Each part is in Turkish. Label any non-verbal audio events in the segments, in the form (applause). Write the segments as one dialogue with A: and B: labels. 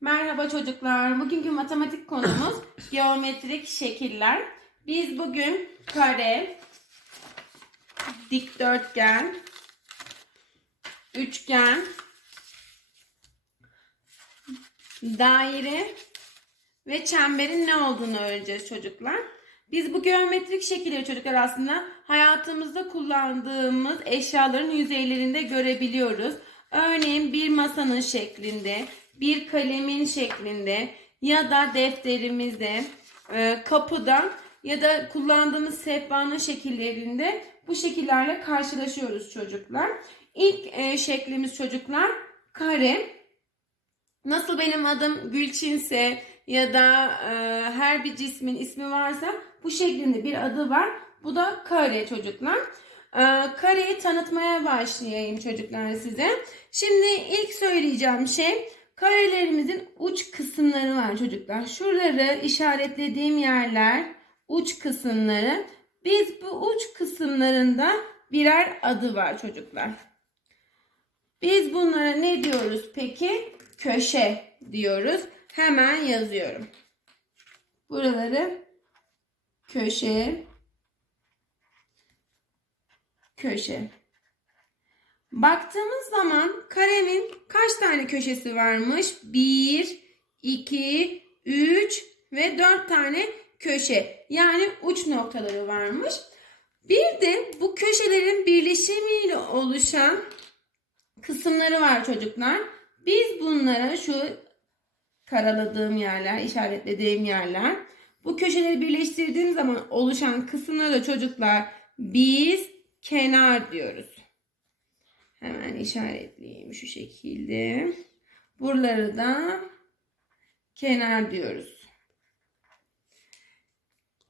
A: Merhaba çocuklar. Bugünkü matematik konumuz (coughs) geometrik şekiller. Biz bugün kare, dikdörtgen, üçgen, daire ve çemberin ne olduğunu öğreneceğiz çocuklar. Biz bu geometrik şekilleri çocuklar aslında hayatımızda kullandığımız eşyaların yüzeylerinde görebiliyoruz. Örneğin bir masanın şeklinde, bir kalemin şeklinde ya da defterimizde, e, kapıda ya da kullandığımız sehpanın şekillerinde bu şekillerle karşılaşıyoruz çocuklar. İlk e, şeklimiz çocuklar kare. Nasıl benim adım Gülçinse ya da e, her bir cismin ismi varsa bu şeklinde bir adı var. Bu da kare çocuklar. E, kareyi tanıtmaya başlayayım çocuklar size. Şimdi ilk söyleyeceğim şey karelerimizin uç kısımları var çocuklar. Şuraları işaretlediğim yerler uç kısımları. Biz bu uç kısımlarında birer adı var çocuklar. Biz bunlara ne diyoruz peki? Köşe diyoruz. Hemen yazıyorum. Buraları köşe köşe. Baktığımız zaman karemin kaç tane köşesi varmış? 1, 2, 3 ve 4 tane köşe. Yani uç noktaları varmış. Bir de bu köşelerin birleşimiyle oluşan kısımları var çocuklar. Biz bunlara şu karaladığım yerler, işaretlediğim yerler. Bu köşeleri birleştirdiğim zaman oluşan kısımlara da çocuklar biz kenar diyoruz. Hemen işaretleyeyim şu şekilde. Buraları da kenar diyoruz.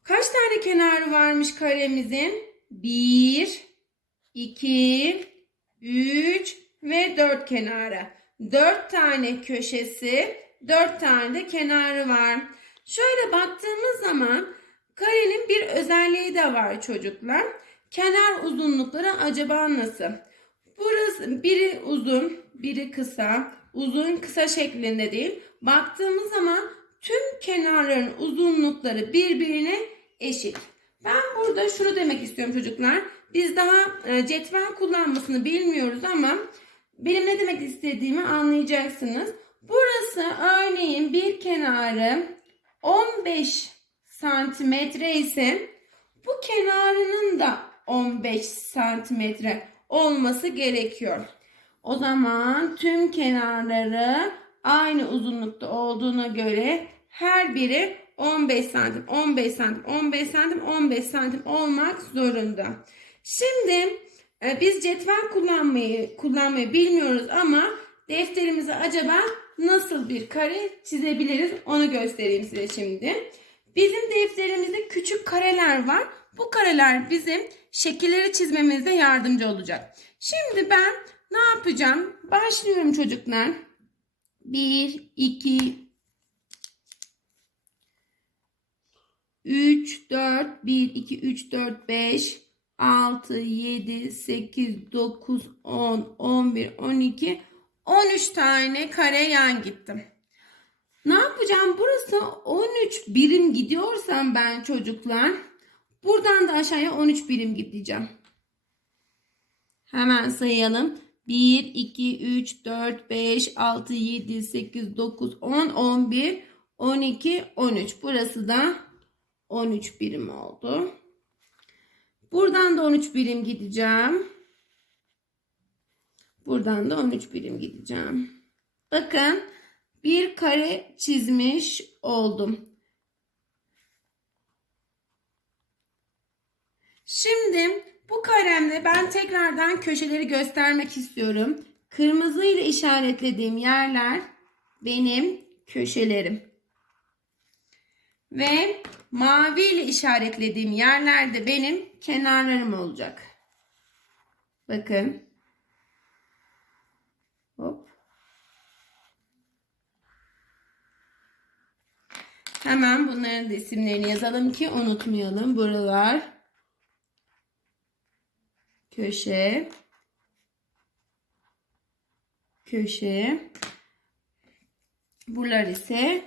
A: Kaç tane kenarı varmış karemizin? 1, 2, 3 ve 4 kenarı. 4 tane köşesi, 4 tane de kenarı var. Şöyle baktığımız zaman karenin bir özelliği de var çocuklar. Kenar uzunlukları acaba nasıl? Burası biri uzun, biri kısa, uzun kısa şeklinde değil. Baktığımız zaman tüm kenarların uzunlukları birbirine eşit. Ben burada şunu demek istiyorum çocuklar. Biz daha e, cetvel kullanmasını bilmiyoruz ama benim ne demek istediğimi anlayacaksınız. Burası örneğin bir kenarı 15 santimetre ise bu kenarının da 15 santimetre olması gerekiyor. O zaman tüm kenarları aynı uzunlukta olduğuna göre her biri 15 santim, 15 santim, 15 santim, 15 santim olmak zorunda. Şimdi e, biz cetvel kullanmayı kullanmayı bilmiyoruz ama defterimize acaba nasıl bir kare çizebiliriz onu göstereyim size şimdi. Bizim defterimizde küçük kareler var. Bu kareler bizim şekilleri çizmemizde yardımcı olacak. Şimdi ben ne yapacağım? Başlıyorum çocuklar. 1, 2, 3, 4, 1, 2, 3, 4, 5, 6, 7, 8, 9, 10, 11, 12, 13 tane kare yan gittim. Ne yapacağım? Burası 13 birim gidiyorsam ben çocuklar buradan da aşağıya 13 birim gideceğim. Hemen sayalım. 1, 2, 3, 4, 5, 6, 7, 8, 9, 10, 11, 12, 13. Burası da 13 birim oldu. Buradan da 13 birim gideceğim. Buradan da 13 birim gideceğim. Bakın bir kare çizmiş oldum. Şimdi bu karemde ben tekrardan köşeleri göstermek istiyorum. Kırmızı ile işaretlediğim yerler benim köşelerim. Ve mavi ile işaretlediğim yerlerde benim kenarlarım olacak. Bakın. Hop. Hemen bunların da isimlerini yazalım ki unutmayalım. Buralar köşe köşe Buralar ise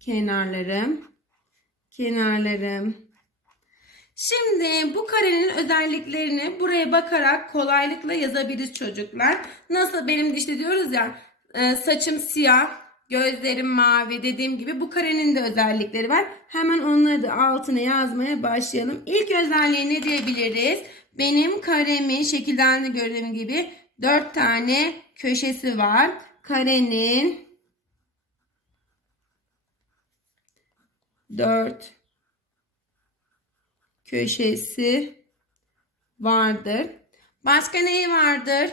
A: kenarlarım. Kenarlarım. Şimdi bu karenin özelliklerini buraya bakarak kolaylıkla yazabiliriz çocuklar. Nasıl benim işte diyoruz ya e, saçım siyah, gözlerim mavi dediğim gibi bu karenin de özellikleri var. Hemen onları da altına yazmaya başlayalım. İlk özelliği ne diyebiliriz? Benim karemin şekilden de gördüğüm gibi dört tane köşesi var. Karenin dört köşesi vardır. Başka neyi vardır?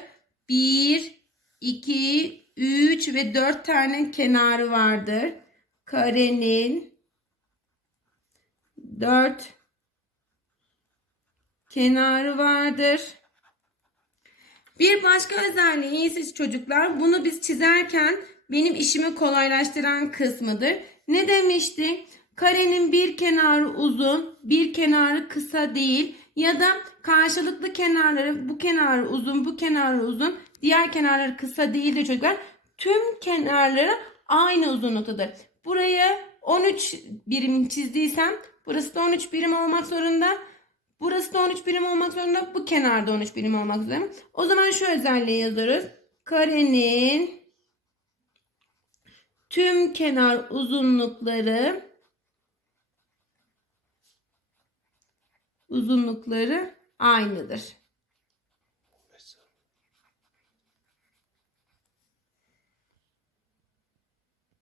A: 1, 2, 3 ve 4 tane kenarı vardır. Karenin 4 kenarı vardır. Bir başka özelliği ise çocuklar bunu biz çizerken benim işimi kolaylaştıran kısmıdır. Ne demiştik? Karenin bir kenarı uzun, bir kenarı kısa değil ya da karşılıklı kenarları bu kenarı uzun, bu kenarı uzun, diğer kenarları kısa değil de çocuklar tüm kenarları aynı uzunluktadır. Buraya 13 birim çizdiysem burası da 13 birim olmak zorunda. Burası da 13 birim olmak zorunda. Bu kenarda 13 birim olmak zorunda. O zaman şu özelliği yazıyoruz. Karenin tüm kenar uzunlukları uzunlukları aynıdır.